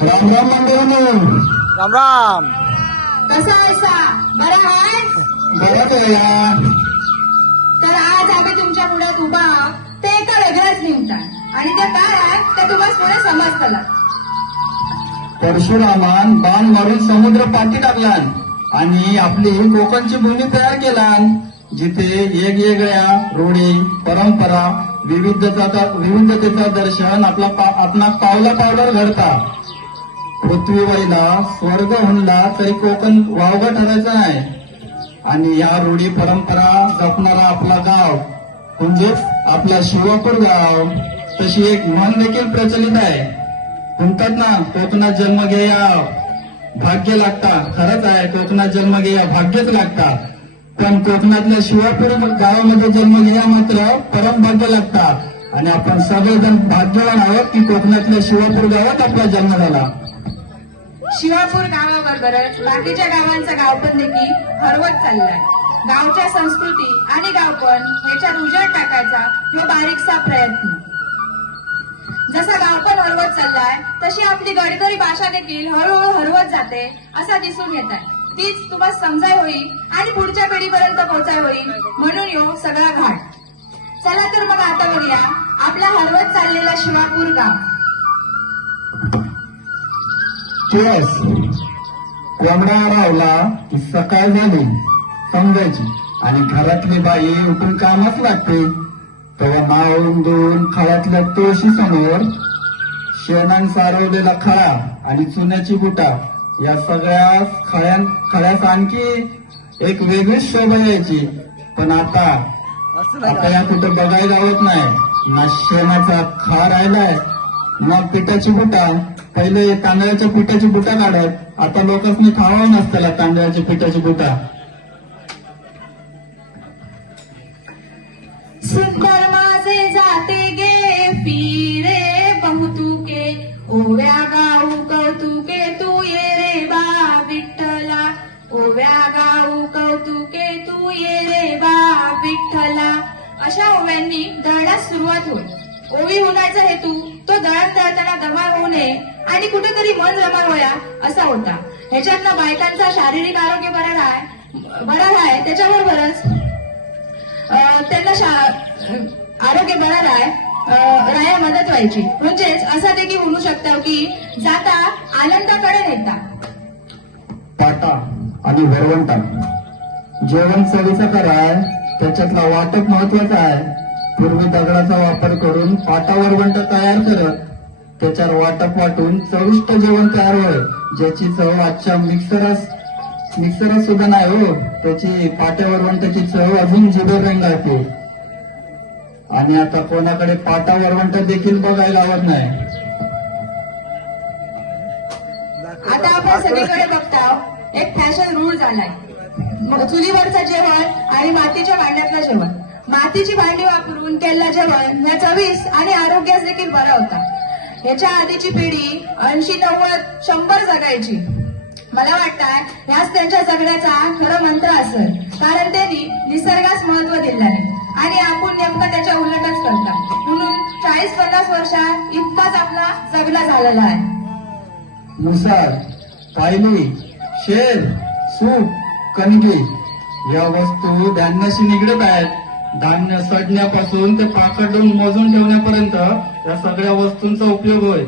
राम राम मंडळी. राम राम. कसा आहेसा? बरा आहे? बरं आहे. तर आज आम्ही तुमच्या पुढ्यात उभा आहोत ते एका वेगळ्याच निमित्तानं, आणि ते काय आहे ते तुम्हाला पुढे समजतलं. परशुरामान बाण मारून समुद्र पाठी टाकलान आणि आपली कोकणची भूमी तयार केलान, जिथे वेगवेगळ्या रूढी, परंपरा, विविधतेचं दर्शन आपला पावला पावलावर घडता. पृथ्वी वयला स्वर्ग म्हणला तरी कोकण वावगं ठरायचं नाही. आणि या रूढी परंपरा जपणारा आपला गाव म्हणजेच आपला शिवापूर गाव. तशी एक म्हण देखील प्रचलित आहे. म्हणतात ना, कोकणात जन्म घेया भाग्य लागता. खरंच आहे, कोकणात जन्म घेया भाग्यच लागता. पण कोकणातल्या शिवापूर गावामध्ये जन्म घेया मात्र परम भाग्य लागतात. आणि आपण सगळेजण भाग्यवान आहोत की कोकणातल्या शिवापूर गावात आपला जन्म झाला. शिवापूर गावाबरोबरच बाकीच्या गावांचा गावपण देखील हरवत चाललाय. गावच्या संस्कृती आणि गावपण याच्यात उजेड टाकायचा किंवा बारीकसा प्रयत्न. जसा गावपण हरवत चाललाय तशी आपली गडकरी भाषा देखील हळूहळू हरवत जाते असं दिसून येत आहे. तीच तुम्हाला समजाय होईल आणि पुढच्या पिढीपर्यंत पोहोचाय होईल म्हणून यो सगळा घाट. चला तर मग आता बघूया आपला हरवत चाललेला शिवापूर गाव. चेस कोंबडा रावला की सकाळ झाली समजायची आणि घरातली बाई उठून कामच लागते. तेव्हा मावून दोन खळ्यातल्या तुळशी समोर शेणान सारवलेला खळा आणि चुन्याची बुटा या सगळ्या खळ्यास आणखी एक वेगळीच शोभा यायची. पण आता या कुठं बघायला आवत नाही. ना शेणाचा खा राहिलाय ना पिठाची बुटा. पहिले तांदळाच्या पिठाची बुटा काढत, आता लोकांनी खावावं नसताना तांदळाच्या पिठाची बुटा. सुंदर माझे जाते गे फिरे बहुतुके, ओव्या गाऊ कौतुके तू ये रे बा विठ्ठला. ओव्या गाऊ कौतुके तू ये रे बा विठ्ठला. अशा ओव्यांनी दळण्यास सुरुवात होईल. ओवी होण्याचा हेतू तो दळण दळताना दमा होऊ नये आणि कुठेतरी मन जमा होया असा होता. ह्याच्यातनं बायकांचा शारीरिक आरोग्य बरा राहाय, त्याच्याबरोबरच त्यांना आरोग्य बरा राहाय मदत व्हायची. म्हणजेच असं देखील म्हणू शकतो की जाता आनंदाकडे नेता. पाटा आणि वरवंटा जेवण चवीचं कराय, त्याच्यातला वाटप महत्वाचा आहे. पूर्वी दगडाचा वापर करून पाटा वरवंटा तयार करत त्याच्यावर वाटप वाटून चविष्ट जेवण तयार होय, ज्याची चव आजच्या मिक्सरात सुद्धा नाही हो. त्याची पाट्या वरवंटाची चव अजून जिभेवर रेंगाळते. आणि आता कोणाकडे पाटा वरवंटा देखील बघायला आवडत नाही. आता आपण सगळीकडे बघता एक फॅशन रूल झालाय. चुलीवरचं जेवण आणि मातीच्या भांड्यातलं जेवण. मातीची भांडी वापरून केलेलं जेवण या चवीस आणि आरोग्यास देखील बरा होता. याच्या आधीची पिढी 80, 90, 100 जगायची. मला वाटतं ह्याच त्यांच्या जगण्याचा खरं मंत्र असेल, कारण त्यांनी निसर्गास महत्व दिलं आहे आणि आपण नेमकं त्याच्या उलटच करतात. म्हणून 40-50 वर्षात इतकाच आपला जगला झालेला आहे. मुसार, पायली, शेर, सूप, कणगी या वस्तू धान्याशी निगडीत आहेत. धान्य सडण्यापासून ते पाकडून मोजून ठेवण्यापर्यंत या सगळ्या वस्तूंचा उपयोग होय.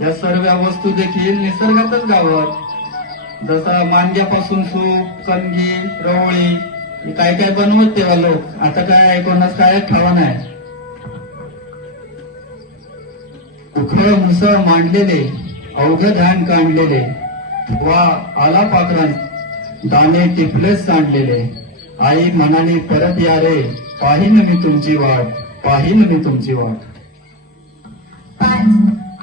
या सर्व वस्तू देखील निसर्गातच गावत. जसा मांग्यापासून सूप, कणगी, रवळी काय काय बनवत तेव्हा लोक. आता काय कोणाच काय खावा नाही. उखळ मुसळ मांडलेले, अवघे धान काढलेले, वा आला पाखरान दाणे टिपलेच सांडलेले. आई म्हणाली परत या रे, पाहीन मी तुमची वाट, पाहीन मी तुमची वाट. 5.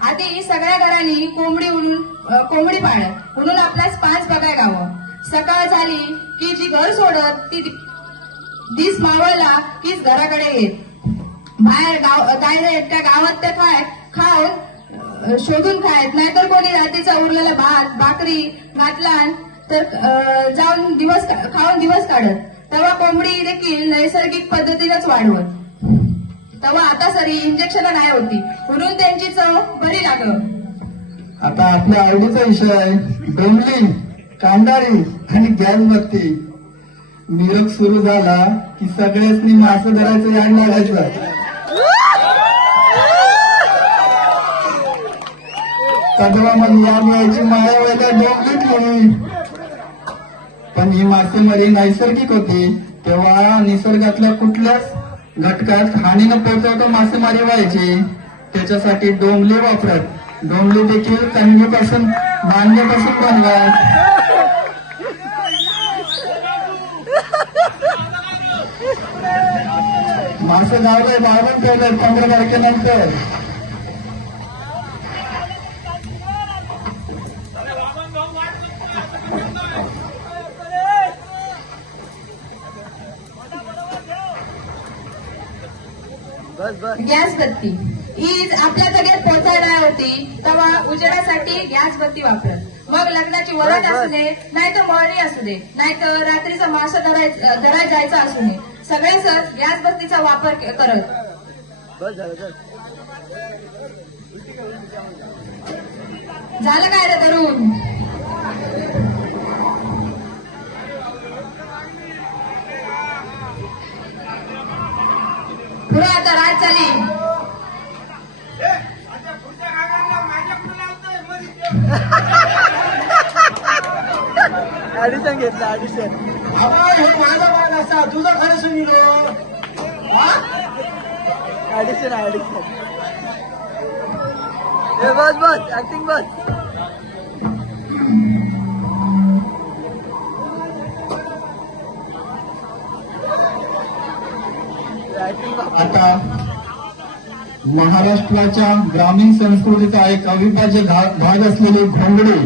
आधी सगळ्या घरांनी कोंबडी पाळत म्हणून आपल्यास 5 बघाय गावं. सकाळ झाली की जी घर सोडत ती दिस मावळला कीच घराकडे येत. बाहेर डायरेक्ट त्या गावात ते खाऊन शोधून खायत, नाहीतर कोणी रात्रीचा उरलेला भात भाकरी घातला तर जाऊन खाऊन दिवस काढत. तेव्हा कोंबडी देखील नैसर्गिक पद्धतीनेच वाढवत. तेव्हा आता सरी इंजेक्शन नाही होती म्हणून त्यांची चव बरी लागत. आता आपल्या आवडीचा विषय डोंबली, कांदारी आणि गॅस बत्ती. मिरग सुरू झाला की सगळ्यांनी मासे धरायचं याड लागायचं. सगळ्या मग या मिळायची माया व्हायला डोंबलीतली. पण ही मासेमारी नैसर्गिक होती तेव्हा निसर्गातल्या कुठल्याच घटकास हानी न पोहोचवता मासेमारी व्हायची. त्याच्यासाठी डोंबले वापरत. डोंबले देखील कणगीपासून मांडण्यापासून बनलाय. मासे गावले बाळवून ठेवले 15 तारखेनंतर. गॅस बत्ती ही आपल्या सगळ्यात पोचायला होती तेव्हा उजेडासाठी गॅस बत्ती वापरत. मग लग्नाची वरात असू दे नाहीतर मळणी असू दे नाहीतर रात्रीचा मासा धरायला जायचा असू दे सगळेच गॅस बत्तीचा वापर करत. झालं काय रे तरुण? पुढे आता रात चाली. ऍडिशन घेतलं ऍडिशन. हे माझा भाग असा तुझा खरं सुनीलो. Audition audition. ए बस बस ऍक्टिंग बस. आता महाराष्ट्राच्या ग्रामीण संस्कृतीचा एक अविभाज्य भाग असलेले घोंगडे.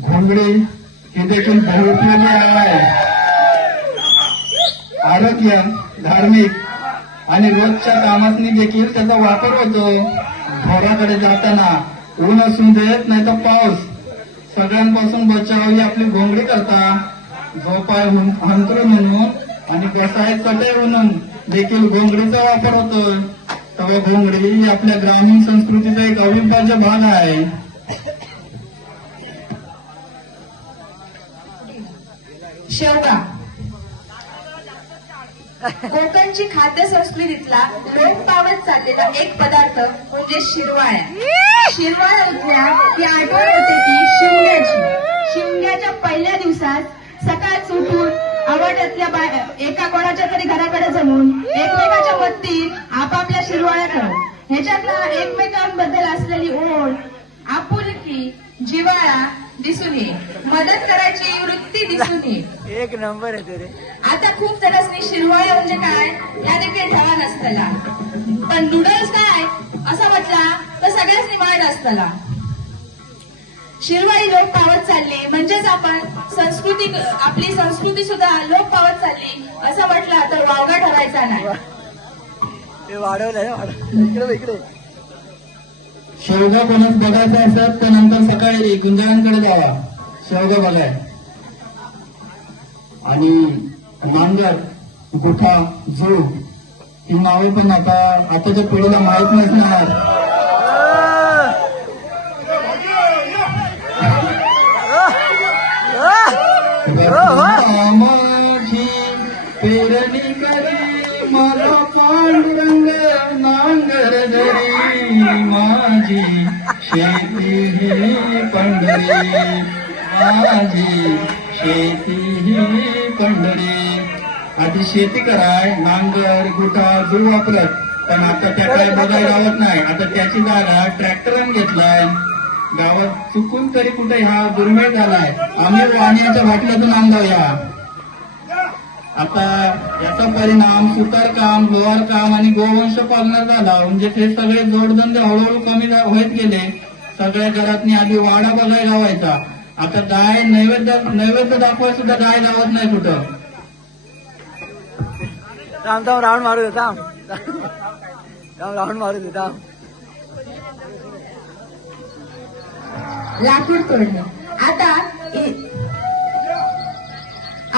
घोंगडे हे देखील बहुउपयोगी आहे. आरोग्य, धार्मिक आणि रोजच्या कामातनी देखील त्याचा वापर होतो. घोड्याकडे जाताना ऊन असून देत नाही तर पाऊस सगळ्यांपासून बचाव ही आपली घोंगडी करता. झोपाय हंतरून म्हणून आणि बसाय चटई म्हणून देखील घोंगडीचा वापर होतोय. तेव्हा घोंगडी ही आपल्या ग्रामीण संस्कृतीचा एक अविभाज्य भाग आहे. शेवगा कोकणची खाद्य संस्कृतीतला लोप पावत चाललेला एक पदार्थ म्हणजे शिरवाळ्या. शिरवाळ्या उठल्या की आठवण होते ती शिमग्याची. शिमग्याच्या पहिल्या दिवसात सकाळ उठून आवडत्या एका कोणाच्या तरी घराकडे जमून एकमेकाच्या मदतीत आपापल्या शिरवाळ्या करत. ह्याच्यातला एकमेकांबद्दल असलेली ओढ, आपुलकी, जिव्हाळा दिसून ये. मदत करायची वृत्ती दिसून ये. एक नंबर आहे रे. आता खूप जणांनी शिरवाळ्या म्हणजे काय या देखील ठेवा नसतला. पण नूडल्स काय असं म्हटला तर सगळ्यांनी मांड असतला. शिरवाळी लोप पावत चालली म्हणजेच आपली संस्कृती सुद्धा लोप पावत चालली असं म्हटलं तर वावगा ठरायचा नाही. ते वाढवलंय इकडे. शेवगा कोणाच बघायचा असत तर नंतर सकाळी गुंजाळांकडे जावा शेवगा बघाय. आणि नांगर, गुठा, झू ही नावे पण आताच्या पिढीला माहित नसणार. माझी पेरणी करी मला पांडुरंग नांगर धरी. माझी शेती ही पंढरी. माझी शेती ही पंढरी. आधी शेती कराय नांगर, गुठा, झू वापरत. पण आता त्या काय बघायला गावात नाही. आता त्याची जागा ट्रॅक्टरने घेतलाय. गावात चुकून तरी कुठे हा दुर्मिळ झालाय. आम्ही पाण्याच्या बाटल्यातून आणलाय. आता याचा परिणाम सुतारकाम, लोहारकाम आणि गोवंश पालनात झाला. म्हणजे ते सगळे जोडधंदे हळूहळू कमी होत गेले. सगळ्या घरातनी आधी वाडा बघायला लावायचा. आता गाय नैवेद्य दाखवाय सुद्धा गाय गावत नाही कुठं. थांब राऊंड मारू दे. थांब राऊंड मारू दे. थांब. लाकूड तोडणे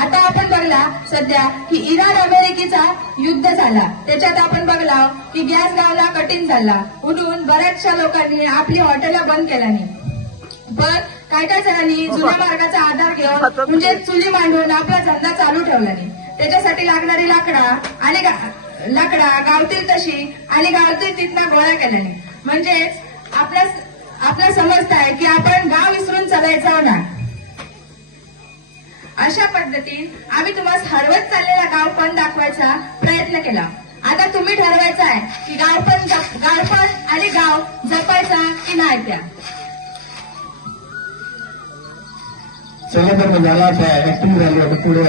आता आपण बघला सध्या की इराण अमेरिकेचा युद्ध झाला, त्याच्यात आपण बघला की गॅस गावला कठीण झाला, म्हणून बऱ्याचशा लोकांनी आपली हॉटेला बंद केल्यानी. पण काय काय जणांनी जुन्या मार्गाचा आधार घेऊन म्हणजे चुली मांडून आपला धंदा चालू ठेवला नाही. त्याच्यासाठी लागणारी लाकडा गावतील तशी आणि गावतील तिथनं गोळा केल्याने. म्हणजेच आपल्या समजत आहे की आपण गाव विसरून चालायचं ना. अशा पद्धतीने आम्ही तुम्हाला हरवत चाललेला गावपण दाखवायचा प्रयत्न केला. आता तुम्ही ठरवायचं आहे की गावपण आणि गाव जपायचा की नाही. त्या सिलेबस झाला ऍक्टिंग झाली आता पुढे